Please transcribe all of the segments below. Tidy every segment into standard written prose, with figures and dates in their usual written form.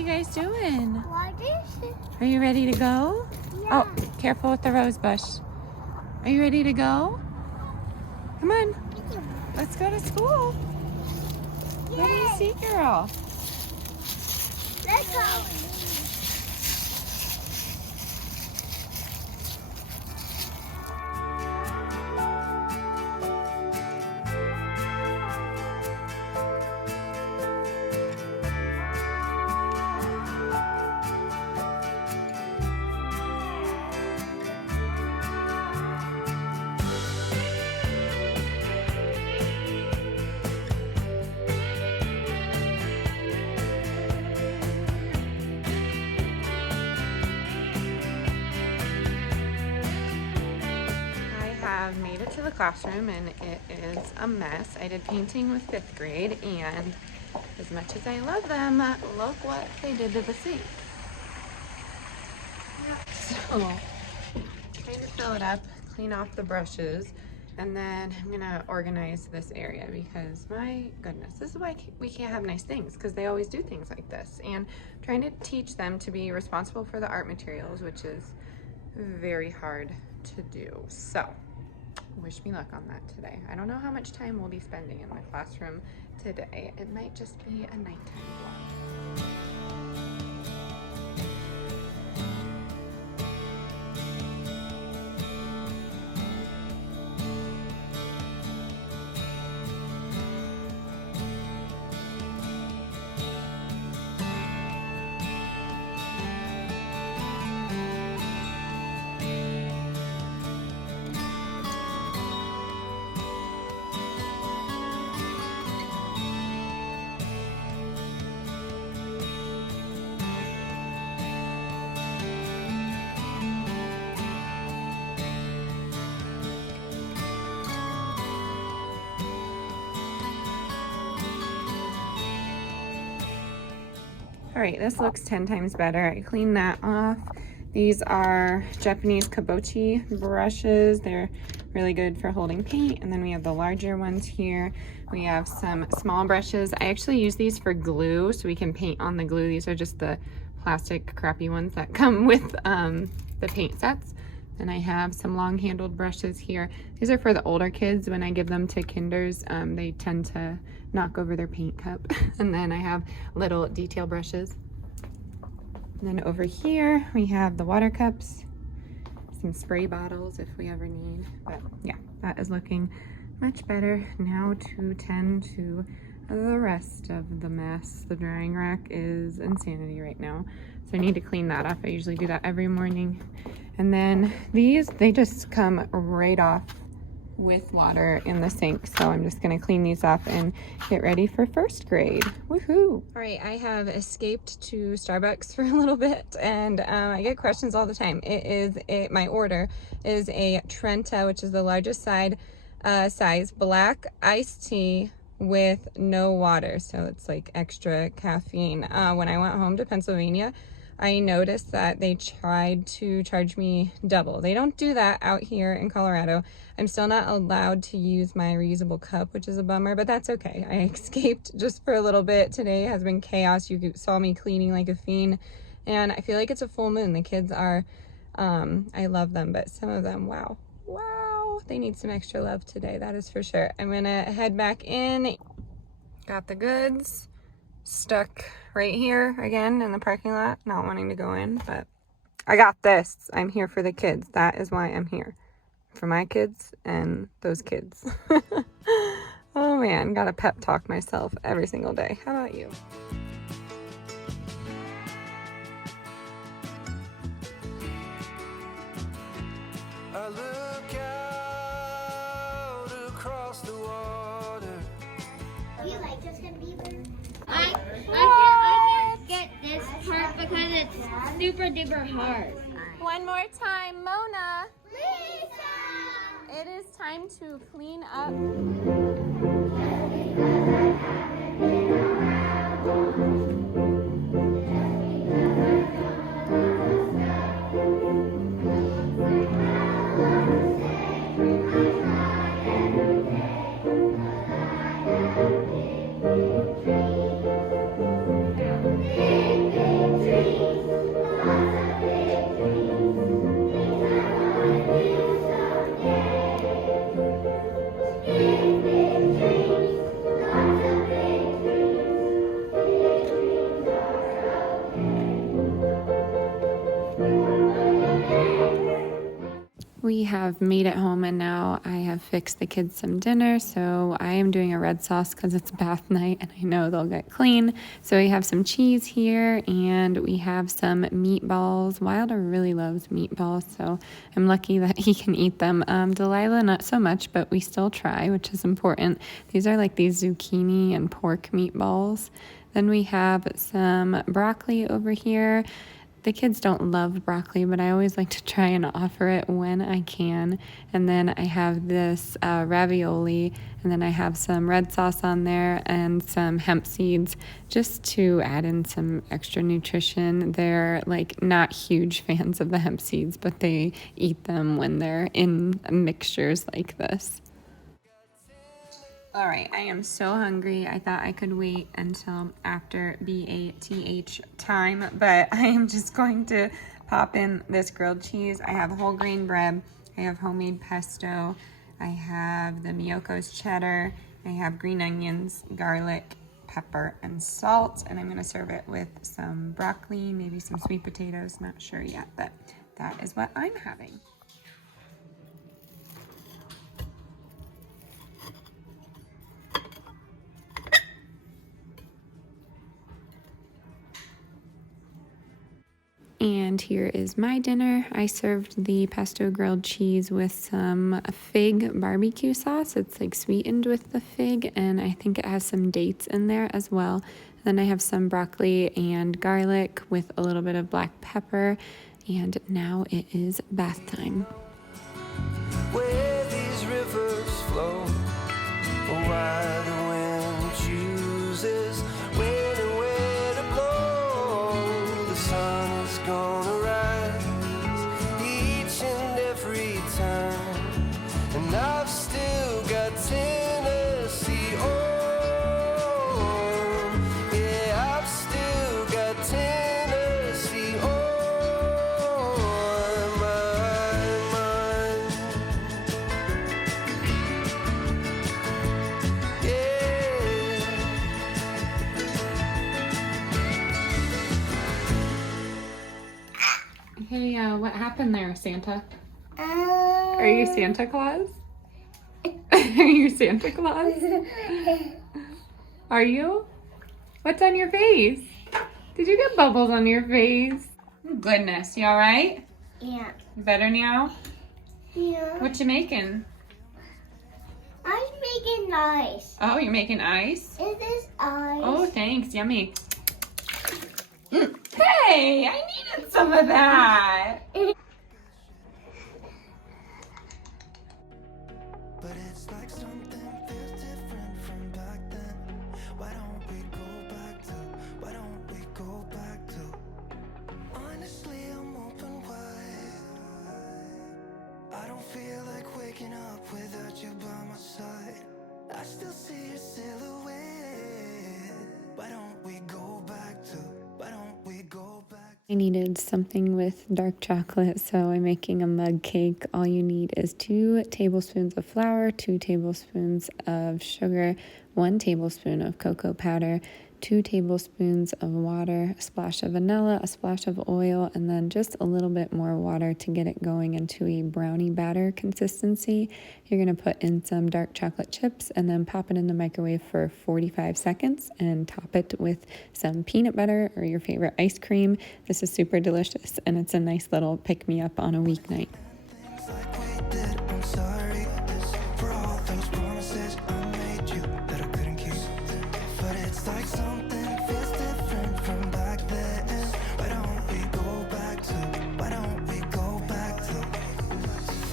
you guys doing? What is it? Are you ready to go? Yeah. Oh, careful with the rose bush. Are you ready to go? Come on, let's go to school. What do you see, girl? Let's go. I've made it to the classroom and it is a mess. I did painting with 5th grade, and as much as I love them, look what they did to the sink. So, trying to fill it up, clean off the brushes, and then I'm gonna organize this area because my goodness, this is why we can't have nice things, because they always do things like this. And trying to teach them to be responsible for the art materials, which is very hard to do. So, wish me luck on that today. I don't know how much time we'll be spending in the classroom today. It might just be a nighttime vlog. All right, this looks 10 times better. I cleaned that off. These are Japanese kabochi brushes. They're really good for holding paint. And then we have the larger ones here. We have some small brushes. I actually use these for glue so we can paint on the glue. These are just the plastic crappy ones that come with the paint sets. And I have some long-handled brushes here. These are for the older kids. When I give them to kinders, they tend to knock over their paint cup. And then I have little detail brushes. And then over here, we have the water cups, some spray bottles if we ever need. But yeah, that is looking much better. Now to tend to the rest of the mess. The drying rack is insanity right now. So I need to clean that up. I usually do that every morning. And then these, they just come right off with water in the sink. So I'm just gonna clean these up and get ready for 1st grade. Woohoo! All right, I have escaped to Starbucks for a little bit, and I get questions all the time. My order is a Trenta, which is the largest size black iced tea with no water. So it's like extra caffeine. When I went home to Pennsylvania, I noticed that they tried to charge me double. They don't do that out here in Colorado. I'm still not allowed to use my reusable cup, which is a bummer, but that's okay. I escaped just for a little bit. Today has been chaos. You saw me cleaning like a fiend, and I feel like it's a full moon. The kids are, I love them, but some of them, wow, they need some extra love today, that is for sure. I'm gonna head back in. Got the goods stuck right here again in the parking lot, not wanting to go in, but I got this. I'm here for the kids. That is why I'm here, for my kids and those kids. Oh man, gotta pep talk myself every single day. How about you? I look out across the water. You like Justin Bieber? I can't get this part because it's super duper hard. One more time, Mona. Lisa! It is time to clean up. Big, big. we have made it home and now I have fixed the kids some dinner. So I am doing a red sauce because it's bath night and I know they'll get clean. So we have some cheese here and we have some meatballs. Wilder really loves meatballs, so I'm lucky that he can eat them. Delilah, not so much, but we still try, which is important. These are like these zucchini and pork meatballs. Then we have some broccoli over here. The kids don't love broccoli, but I always like to try and offer it when I can. And then I have this ravioli, and then I have some red sauce on there and some hemp seeds just to add in some extra nutrition. They're like not huge fans of the hemp seeds, but they eat them when they're in mixtures like this. All right, I am so hungry. I thought I could wait until after BATH time, but I am just going to pop in this grilled cheese. I have whole grain bread. I have homemade pesto. I have the Miyokos cheddar. I have green onions, garlic, pepper, and salt. And I'm gonna serve it with some broccoli, maybe some sweet potatoes. Not sure yet, but that is what I'm having. And here is my dinner. I served the pesto grilled cheese with some fig barbecue sauce. It's like sweetened with the fig, and I think it has some dates in there as well. Then I have some broccoli and garlic with a little bit of black pepper. And now it is bath time. Where these rivers flow, why the wind chooses when and where to blow. The sun is gonna rise each and every time, and I've still got Tennessee on. Yeah, I've still got Tennessee on my mind. Yeah. Hey, what happened there, Santa? Are you Santa Claus? Are you Santa Claus? Are you? What's on your face? Did you get bubbles on your face? Oh, goodness, you all right? Yeah. Better now? Yeah. What you making? I'm making ice. Oh, you're making ice? Is this ice? Oh, thanks, yummy. Hey, I needed some of that. But it's like something feels different from back then. Why don't we go back to? Why don't we go back to? Honestly, I'm open wide. I don't feel like waking up without you by my side. I still see your silhouette. Why don't we go back to? Why don't we go back? I needed something with dark chocolate, so I'm making a mug cake. All you need is 2 tablespoons of flour, 2 tablespoons of sugar, 1 tablespoon of cocoa powder, 2 tablespoons of water, a splash of vanilla, a splash of oil, and then just a little bit more water to get it going into a brownie batter consistency. You're going to put in some dark chocolate chips and then pop it in the microwave for 45 seconds and top it with some peanut butter or your favorite ice cream. This is super delicious and it's a nice little pick-me-up on a weeknight. Things like we did, I'm sorry for all those promises I made you that I couldn't keep. But it's like something feels different from back then. Why don't we go back to? Why don't we go back to?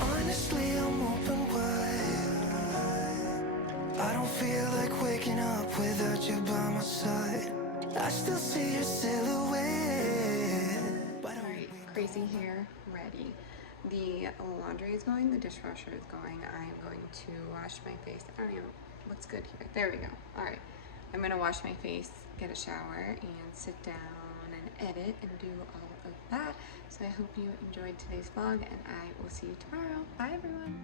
Honestly, I'm open wide. I don't feel like waking up without you by my side. I still see your silhouette. Why don't Alright, crazy hair ready. The laundry is going, the dishwasher is going. I am going to wash my face. I don't even know what's good here. There we go. Alright, I'm going to wash my face, get a shower, and sit down and edit and do all of that. So I hope you enjoyed today's vlog, and I will see you tomorrow. Bye, everyone.